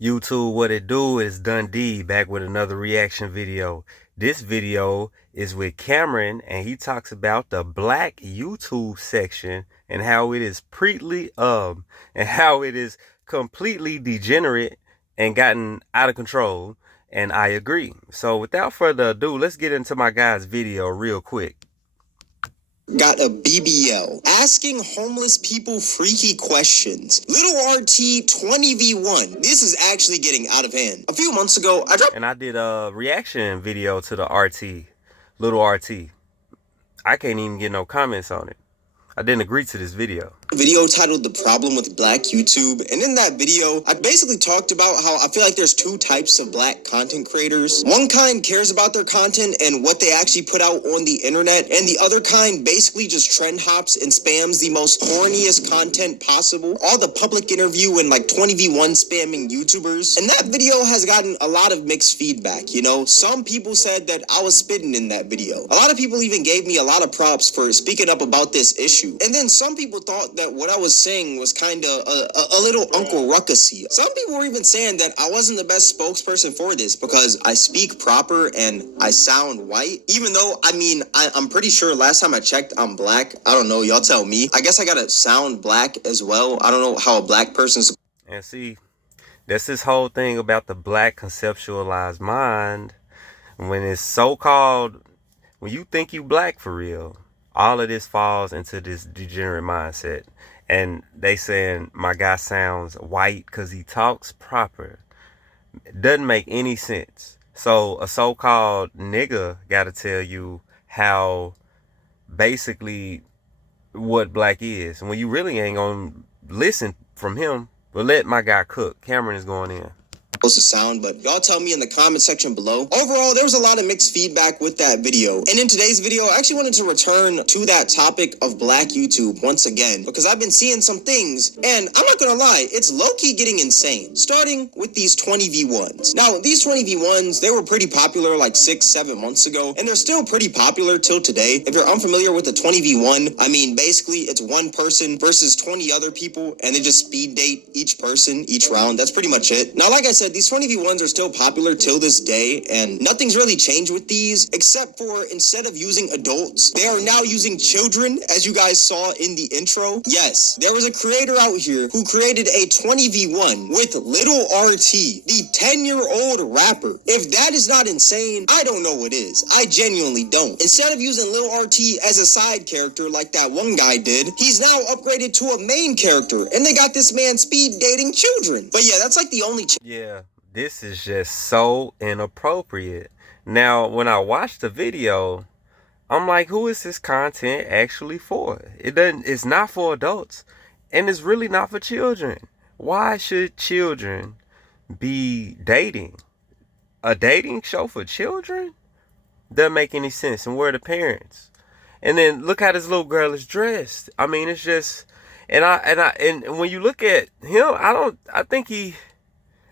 YouTube, what it do is Dundee back with another reaction video. This video is with Cameron, and he talks about the black YouTube section and how it is and how it is completely degenerate and gotten out of control. And I agree. So without further ado, let's get into my guy's video real quick. Got a BBL asking homeless people freaky questions. Little RT 20v1. This is actually getting out of hand. A few months ago, I did a reaction video to the RT, little RT. I can't even get no comments on it. I didn't agree to this video. Video titled The Problem with Black YouTube, and in that video I basically talked about how I feel like there's two types of black content creators. One kind cares about their content and what they actually put out on the internet, and the other kind basically just trend hops and spams the most horniest content possible. All the public interview and like 20v1 spamming YouTubers. And that video has gotten a lot of mixed feedback, you know. Some people said that I was spitting in that video. A lot of people even gave me a lot of props for speaking up about this issue. And then some people thought that what I was saying was kind of a little Uncle Ruckusy. Some people were even saying that I wasn't the best spokesperson for this because I speak proper and I sound white. Even though, I mean, I'm pretty sure last time I checked, I'm black. I don't know. Y'all tell me. I guess I gotta sound black as well. I don't know how a black person's... And see, that's this whole thing about the black conceptualized mind. When it's so-called, when you think you black for real, all of this falls into this degenerate mindset. And they saying my guy sounds white because he talks proper. It doesn't make any sense. So a so-called nigga got to tell you how basically what black is. And when you really ain't going to listen from him, but let my guy cook. Cameron is going in. To sound, but y'all tell me in the comment section below. Overall, there was a lot of mixed feedback with that video, and in today's video I actually wanted to return to that topic of black YouTube once again, because I've been seeing some things, and I'm not gonna lie, it's low-key getting insane, starting with these 20v1s. Now, these 20v1s, they were pretty popular like 6-7 months ago, and they're still pretty popular till today. If you're unfamiliar with the 20v1, I mean, basically it's one person versus 20 other people, and they just speed date each person each round. That's pretty much it. Now, like I said, these 20v1s are still popular till this day, and nothing's really changed with these, except for instead of using adults, they are now using children, as you guys saw in the intro. Yes, there was a creator out here who created a 20v1 with Little RT, the 10-year-old rapper. If that is not insane, I don't know what is. I genuinely don't. Instead of using Little RT as a side character like that one guy did, he's now upgraded to a main character, and they got this man speed dating children. But yeah, that's like the only... Yeah. This is just so inappropriate. Now, when I watched the video, I'm like, who is this content actually for? It's not for adults, and it's really not for children. Why should children be dating? A dating show for children? Doesn't make any sense. And where are the parents? And then look how this little girl is dressed. I mean, it's just, and when you look at him,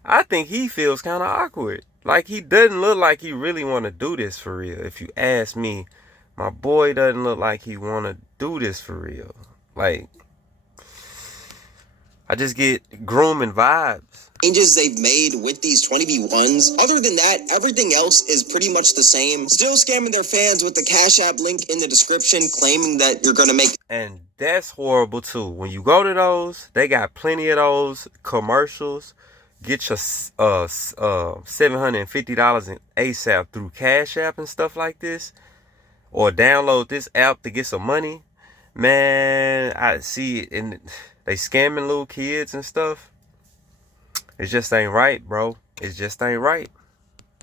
I think he feels kind of awkward. Like, he doesn't look like he really want to do this for real. If you ask me, my boy doesn't look like he want to do this for real. Like, I just get grooming vibes. Changes they've made with these 20v1s. Other than that, everything else is pretty much the same. Still scamming their fans with the Cash App link in the description, claiming that you're gonna make... And that's horrible too. When you go to those, they got plenty of those commercials. Get your $750 in ASAP through Cash App and stuff like this, or download this app to get some money. Man, I see it, and they scamming little kids and stuff. It just ain't right, bro. It just ain't right.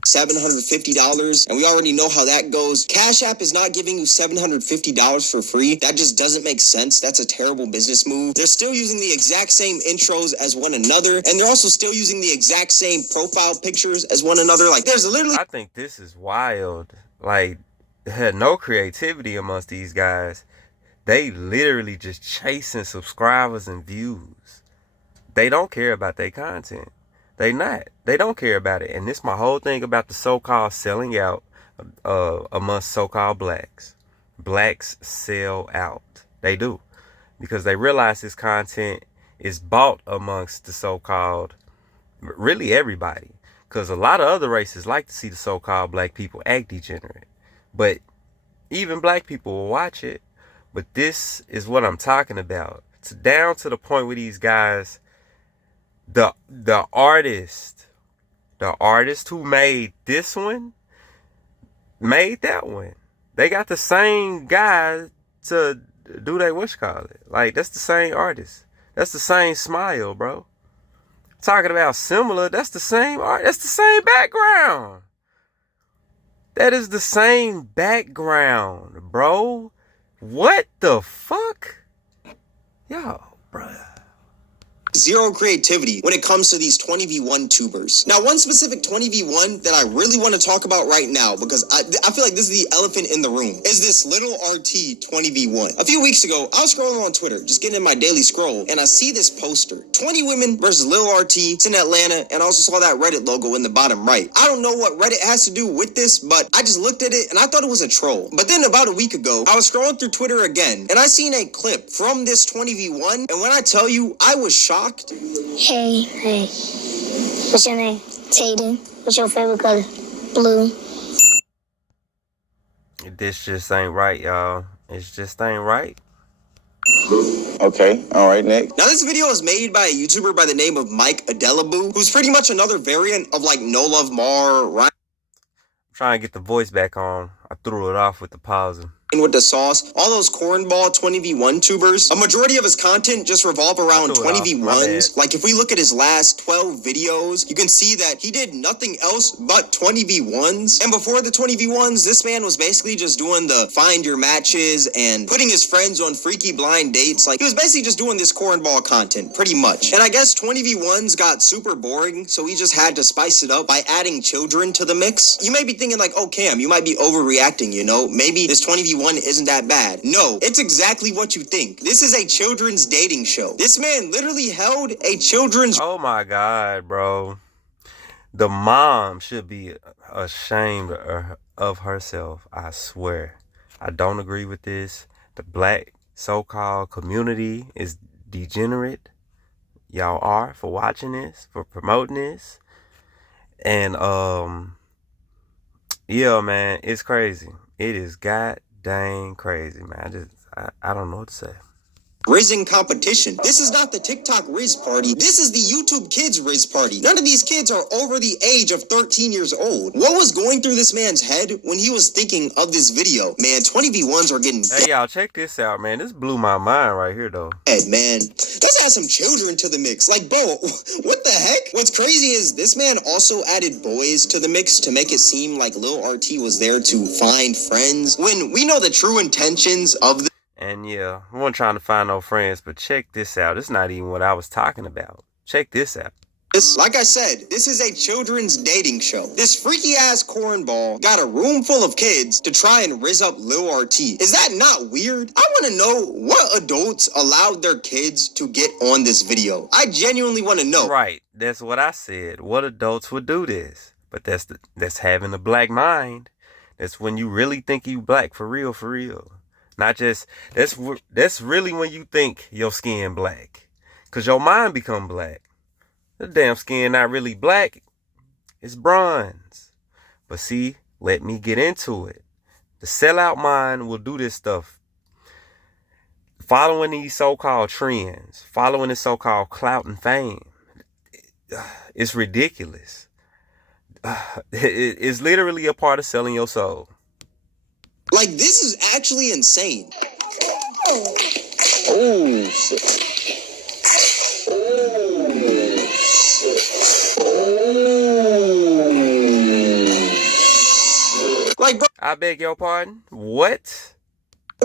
$750, and we already know how that goes. Cash App is not giving you $750 for free. That just doesn't make sense. That's a terrible business move. They're still using the exact same intros as one another, and they're also still using the exact same profile pictures as one another. Like, there's literally... I think this is wild. Like, had no creativity amongst these guys. They literally just chasing subscribers and views. They don't care about their content. They don't care about it. And this is my whole thing about the so-called selling out amongst so-called blacks. Blacks sell out. They do. Because they realize this content is bought amongst the so-called Really everybody. Because a lot of other races like to see the so-called black people act degenerate. But even black people will watch it. But this is what I'm talking about. It's down to the point where these guys, the artist who made this one, made that one. They got the same guy to do they whatchamacallit. Like, that's the same artist. That's the same smile, bro. Talking about similar, that's the same art. That's the same background. That is the same background, bro. What the fuck? Yo, bruh. Zero creativity when it comes to these 20v1 tubers. Now, one specific 20v1 that I really want to talk about right now, because I feel like this is the elephant in the room, is this little RT 20v1. A few weeks ago, I was scrolling on Twitter, just getting in my daily scroll, and I see this poster. 20 women versus Lil RT. It's in Atlanta, and I also saw that Reddit logo in the bottom right. I don't know what Reddit has to do with this, but I just looked at it, and I thought it was a troll. But then about a week ago, I was scrolling through Twitter again, and I seen a clip from this 20v1, and when I tell you, I was shocked. Hey, what's your name? Tatum. What's your favorite color? Blue. This just ain't right, y'all. It just ain't right. Okay, all right, Nick. Now, this video is made by a YouTuber by the name of Mike Adelaboo, who's pretty much another variant of like No Love Mar, Ryan. I'm trying to get the voice back on. I threw it off with the pausing. With the sauce, all those cornball 20v1 tubers, a majority of his content just revolve around 20v1s. Like, if we look at his last 12 videos, you can see that he did nothing else but 20v1s. And before the 20v1s, this man was basically just doing the find your matches and putting his friends on freaky blind dates. Like, he was basically just doing this cornball content, pretty much. And I guess 20v1s got super boring, so he just had to spice it up by adding children to the mix. You may be thinking like, oh, Cam, you might be overreacting, you know? Maybe this 20v1 isn't that bad. No, it's exactly what you think. This is a children's dating show. This man literally held a children's... Oh my God, bro. The mom should be ashamed of herself, I swear. I don't agree with this. The black so-called community is degenerate. Y'all are for watching this, for promoting this. And, yeah, man, it's crazy. It is god dang crazy, man. I don't know what to say. Rizzing competition. This is not the TikTok Riz party. This is the YouTube Kids Riz party. None of these kids are over the age of 13 years old. What was going through this man's head when he was thinking of this video? Man, 20v1s are getting... Hey, y'all, check this out, man. This blew my mind right here, though. Hey, man. Let's add some children to the mix. Like, bro, what the heck? What's crazy is this man also added boys to the mix to make it seem like Lil RT was there to find friends, when we know the true intentions of the... And yeah, I wasn't trying to find no friends, but check this out. It's not even what I was talking about. Check this out. Like I said, this is a children's dating show. This freaky ass cornball got a room full of kids to try and rizz up Lil RT. Is that not weird? I want to know what adults allowed their kids to get on this video. I genuinely want to know. Right, that's what I said. What adults would do this? But that's having a black mind. That's when you really think you black for real, for real. Not just, that's really when you think your skin black. Because your mind become black. The damn skin not really black. It's bronze. But see, let me get into it. The sellout mind will do this stuff. Following these so-called trends. Following this so-called clout and fame. It's ridiculous. It's literally a part of selling your soul. Like, this is actually insane. Like, bro, I beg your pardon? What?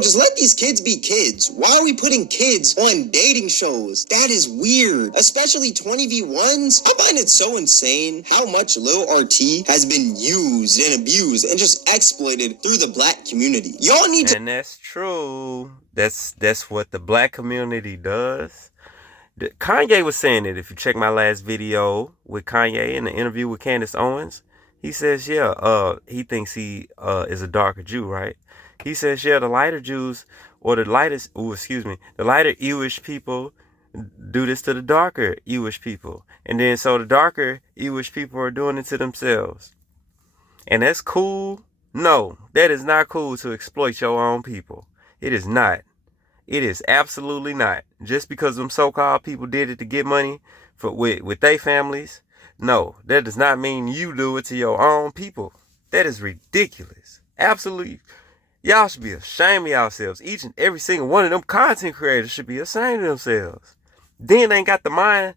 just let these kids be kids. Why are we putting kids on dating shows? That is weird. Especially 20v1s. I find it so insane how much Lil RT has been used and abused and just exploited through the black community. Y'all need to... And that's true. That's what the black community does. Kanye was saying it. If you check my last video with Kanye in the interview with Candace Owens, he says, yeah, he thinks he is a darker Jew, right? He says, yeah, the lighter Jews or the lighter Jewish people, do this to the darker Jewish people. And then so the darker Jewish people are doing it to themselves. And that's cool? No, that is not cool to exploit your own people. It is not. It is absolutely not. Just because them so-called people did it to get money with their families, no, that does not mean you do it to your own people. That is ridiculous. Absolutely. Y'all should be ashamed of yourselves. Each and every single one of them content creators should be ashamed of themselves. Then they ain't got the mind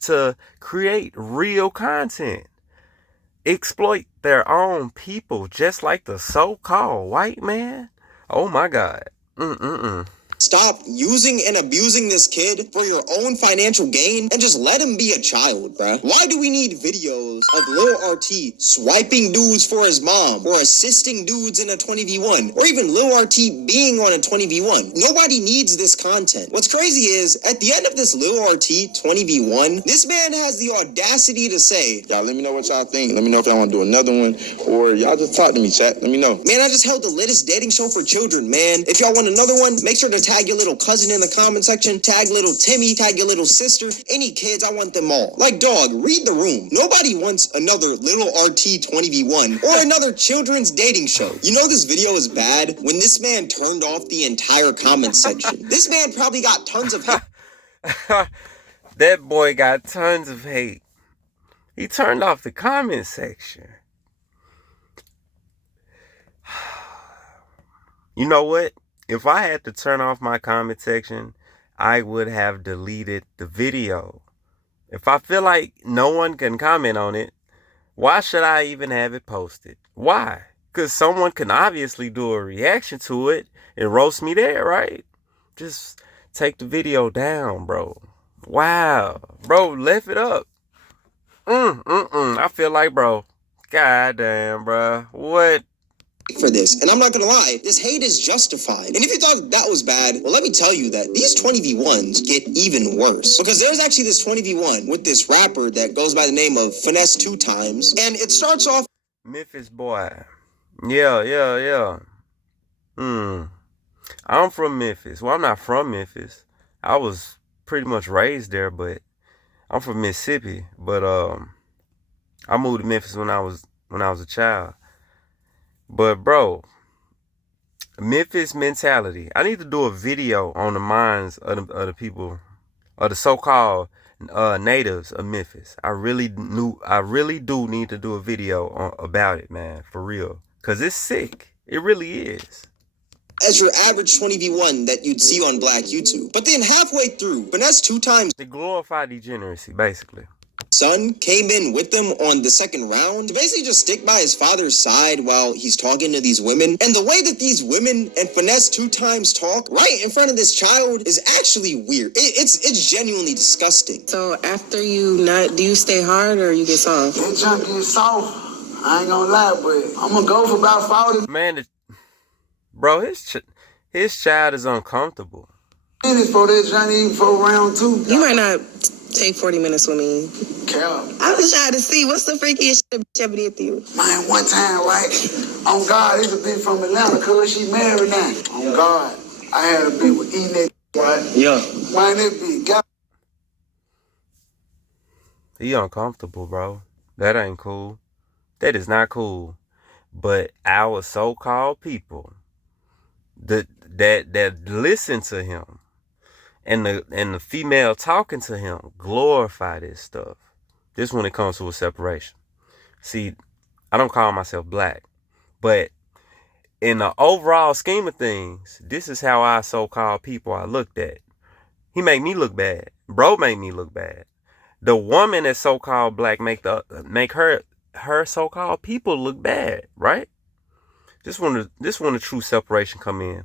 to create real content. Exploit their own people just like the so-called white man. Oh my God. Stop using and abusing this kid for your own financial gain and just let him be a child, bruh. Why do we need videos of Lil RT swiping dudes for his mom or assisting dudes in a 20v1 or even Lil RT being on a 20v1? Nobody needs this content. What's crazy is at the end of this Lil RT 20v1, this man has the audacity to say, y'all let me know what y'all think. Let me know if y'all want to do another one or y'all just talk to me, chat. Let me know. Man, I just held the latest dating show for children, man. If y'all want another one, make sure to tag your little cousin in the comment section, tag little Timmy, tag your little sister, any kids, I want them all. Like, dog, read the room. Nobody wants another little RT 20v1 or another children's dating show. You know this video is bad when this man turned off the entire comment section. This man probably got tons of hate. That boy got tons of hate. He turned off the comment section. You know what? If I had to turn off my comment section, I would have deleted the video. If I feel like no one can comment on it, why should I even have it posted? Why? Because someone can obviously do a reaction to it and roast me there, right? Just take the video down, bro. Wow. Bro, left it up. I feel like, bro, goddamn, bro. What? For this, and I'm not gonna lie, this hate is justified. And if you thought that was bad, well, let me tell you that these 20v1s get even worse, because there's actually this 20v1 with this rapper that goes by the name of Finesse 2 Times, and it starts off Memphis boy. Yeah. I'm from Memphis. Well, I'm not from Memphis. I was pretty much raised there, but I'm from Mississippi. But I moved to Memphis when I was a child. But bro, Memphis mentality. I need to do a video on the minds of the people, of the so-called natives of Memphis. I really do need to do a video about it, man, for real. Cause it's sick. It really is. As your average 20v1 that you'd see on Black YouTube. But then halfway through, Finesse 2 Times, The glorified degeneracy, basically. son came in with them on the second round to basically just stick by his father's side while he's talking to these women. And the way that these women and Finesse 2 Times talk right in front of this child is actually weird. It's genuinely disgusting. So after you nut, do you stay hard or you get soft? That junk get soft. I ain't gonna lie, but I'm gonna go for about 40 Man, bro, his child is uncomfortable. minutes for that junk, even for round 2. You might not take 40 minutes with me. Cap. I'm just trying to see what's the freakiest shit a bitch ever did to you. Man, one time, right? On God, it's a bitch from Atlanta, cause she married now. On God, I had a bitch with eating that, right? Yeah. Man, that bitch got. He uncomfortable, bro. That ain't cool. That is not cool. But our so-called people that listen to him and the female talking to him glorify this stuff. This when it comes to a separation. See, I don't call myself black, but in the overall scheme of things, this is how our so-called people are looked at. He make me look bad. Bro make me look bad. The woman that's so-called black make her so-called people look bad, right? This when the true separation come in.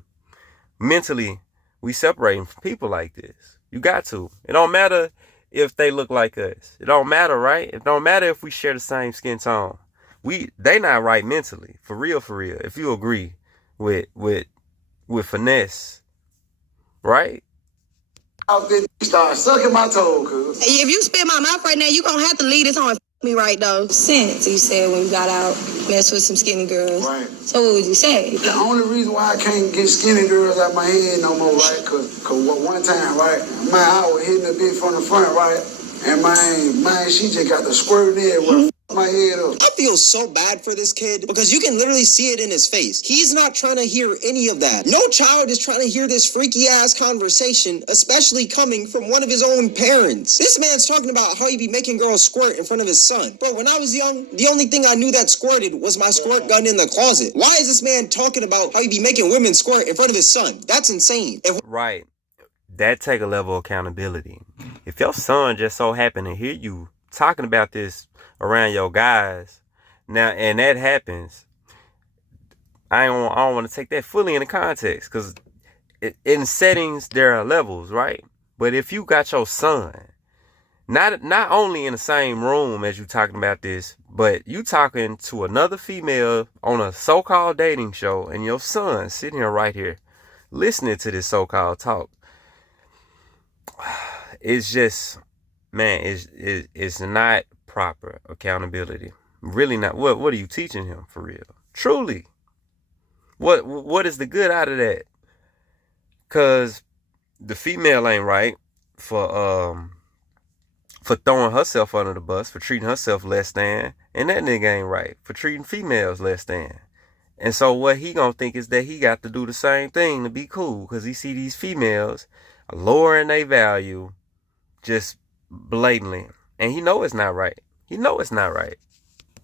Mentally, we separating from people like this. You got to. It don't matter if they look like us. It don't matter, right? It don't matter if we share the same skin tone. They not right mentally. For real. If you agree with Finesse, right? Out there, start sucking my toe, cuz. If you spit my mouth right now, you gonna have to leave this on Me right though, since you said when you got out, mess with some skinny girls. Right. So what would you say? The only reason why I can't get skinny girls out my head no more, right? Cause one time, right, I was hitting a bitch from the front, right? And she just got the squirt in there. My head up. I feel so bad for this kid because you can literally see it in his face. He's not trying to hear any of that. No child is trying to hear this freaky ass conversation, especially coming from one of his own parents. This man's talking about how he be making girls squirt in front of his son. Bro, when I was young, the only thing I knew that squirted was my squirt gun in the closet. Why is this man talking about how he be making women squirt in front of his son? That's insane. Right. That take a level of accountability. If your son just so happened to hear you talking about this around your guys now, and that happens, I don't want to take that fully into context, because in settings there are levels, right? But if you got your son not only in the same room as you talking about this, but you talking to another female on a so-called dating show, and your son sitting here right here listening to this so-called talk, it's just, man, it's not proper accountability. Really not. What are you teaching him for real? Truly. What is the good out of that? Cause the female ain't right for throwing herself under the bus, for treating herself less than, and that nigga ain't right for treating females less than. And so what he gonna think is that he got to do the same thing to be cool, cause he see these females lowering their value just blatantly. And he know it's not right. He know it's not right.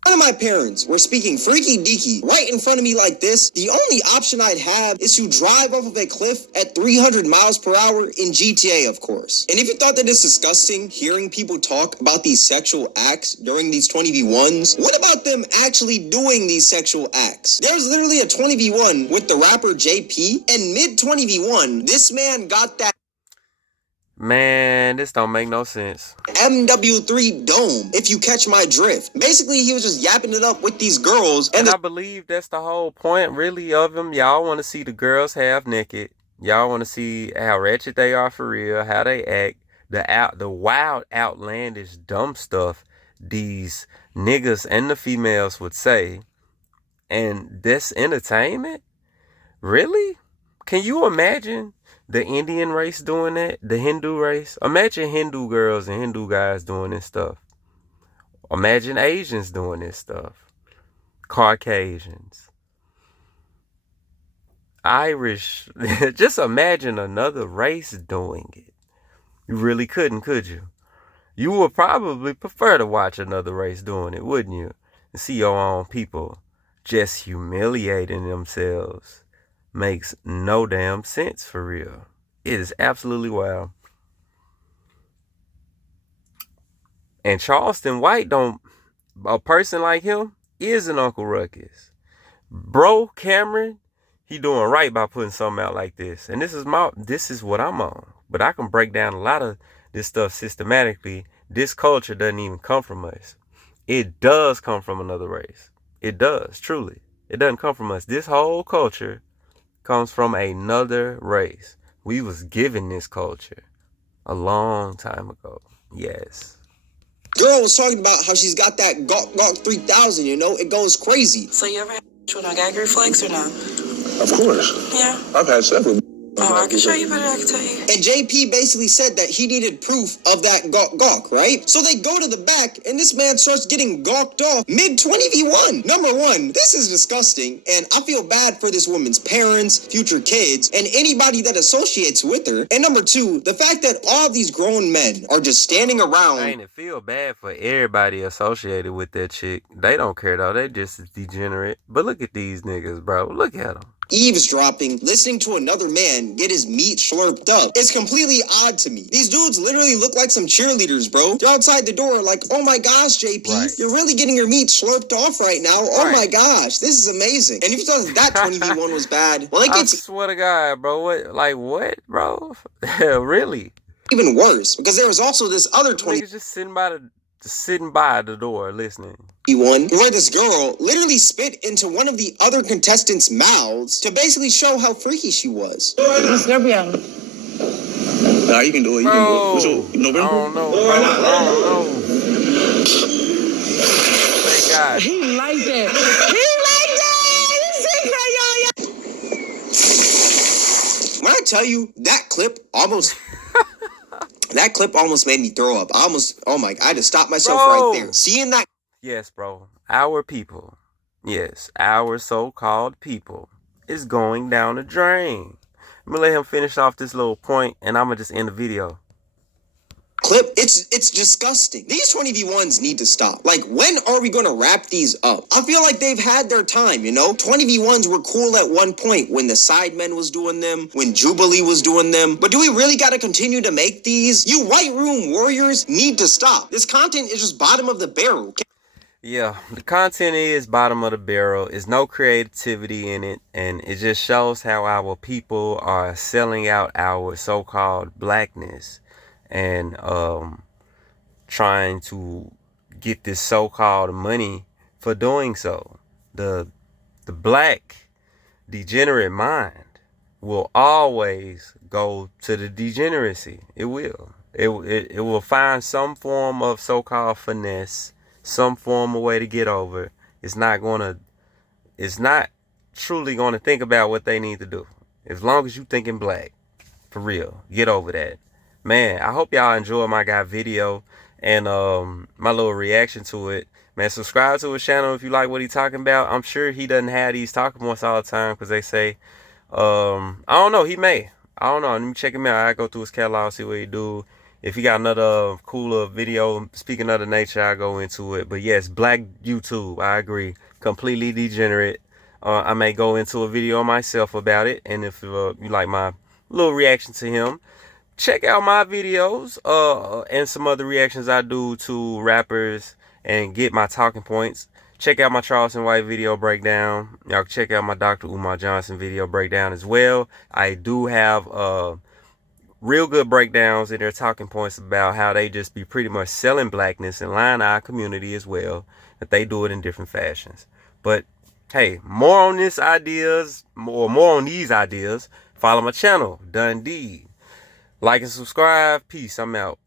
One of my parents were speaking freaky deaky right in front of me like this. The only option I'd have is to drive off of a cliff at 300 miles per hour in GTA, of course. And if you thought that it's disgusting hearing people talk about these sexual acts during these 20v1s, what about them actually doing these sexual acts? There's literally a 20v1 with the rapper JP, and mid 20v1, this man got that Man, this don't make no sense. MW3 dome, if you catch my drift. Basically, he was just yapping it up with these girls. And I believe that's the whole point, really, of him. Y'all want to see the girls half naked. Y'all want to see how wretched they are for real, how they act, the wild, outlandish, dumb stuff these niggas and the females would say. And this entertainment? Really? Can you imagine the Indian race doing that? The Hindu race? Imagine Hindu girls and Hindu guys doing this stuff. Imagine Asians doing this stuff. Caucasians. Irish. Just imagine another race doing it. You really couldn't, could you? You would probably prefer to watch another race doing it, wouldn't you? And see your own people just humiliating themselves. Makes no damn sense, for real. It is absolutely wild. And Charleston White a person like him is an Uncle Ruckus. Bro Cameron, he doing right by putting something out like this. And this is what I'm on. But I can break down a lot of this stuff systematically. This culture doesn't even come from us. It does come from another race. It does, truly. It doesn't come from us. This whole culture comes from another race. We was given this culture a long time ago. Yes. Girl was talking about how she's got that Gawk 3000, you know? It goes crazy. So you ever had with a gag reflex or not? Of course. Yeah. I've had several. Oh, I can show you, but I can tell you. And JP basically said that he needed proof of that gawk, right? So they go to the back, and this man starts getting gawked off mid-20v1. Number one, this is disgusting, and I feel bad for this woman's parents, future kids, and anybody that associates with her. And number two, the fact that all of these grown men are just standing around. Ain't it feel bad for everybody associated with that chick? They don't care, though. They just as degenerate. But look at these niggas, bro. Look at them. Eavesdropping, listening to another man get his meat slurped up. It's completely odd to me. These dudes literally look like some cheerleaders, bro. They're outside the door like, oh my gosh, JP, right. You're really getting your meat slurped off right now. Oh right. My gosh, this is amazing. And if you thought that 20v1 was bad, well, it gets... I swear to God, bro. What, bro? Really? Even worse, because there was also this other 20... Niggas just sitting by the door listening. Where this girl literally spit into one of the other contestants' mouths to basically show how freaky she was. Nah, you can do it. You can do it. November? I don't know, bro. I don't know. tell you, that clip almost made me throw up. I just stopped myself right there. Seeing that. Yes, bro. Our people, yes, our so-called people is going down the drain. I'm gonna let him finish off this little point, and I'm gonna just end the video. Clip, it's disgusting. These 20v1s need to stop. Like, when are we gonna wrap these up? I feel like they've had their time, you know? 20v1s were cool at one point when the Sidemen was doing them, when Jubilee was doing them, but do we really gotta continue to make these? You White Room warriors need to stop. This content is just bottom of the barrel. Yeah, the content is bottom of the barrel. There's no creativity in it, and it just shows how our people are selling out our so-called blackness and trying to get this so-called money for doing so. The black degenerate mind will always go to the degeneracy. It will. It will find some form of so-called finesse, some form of way to get over. It's not truly gonna think about what they need to do. As long as you thinking black, for real, get over that. Man, I hope y'all enjoy my guy video and my little reaction to it. Man, subscribe to his channel if you like what he's talking about. I'm sure he doesn't have these talking points all the time because they say, I don't know, he may. I don't know. Let me check him out. I go through his catalog, see what he do. If he got another cooler video, speaking of the nature, I go into it. But yes, black YouTube, I agree. Completely degenerate. I may go into a video myself about it. And if you like my little reaction to him, check out my videos and some other reactions I do to rappers and get my talking points. Check out my Charleston White video breakdown. Y'all can check out my Dr. Umar Johnson video breakdown as well. I do have real good breakdowns in their talking points about how they just be pretty much selling blackness and lying to our community as well. That they do it in different fashions. But hey, more on these ideas. Follow my channel, Dundee. Like and subscribe. Peace. I'm out.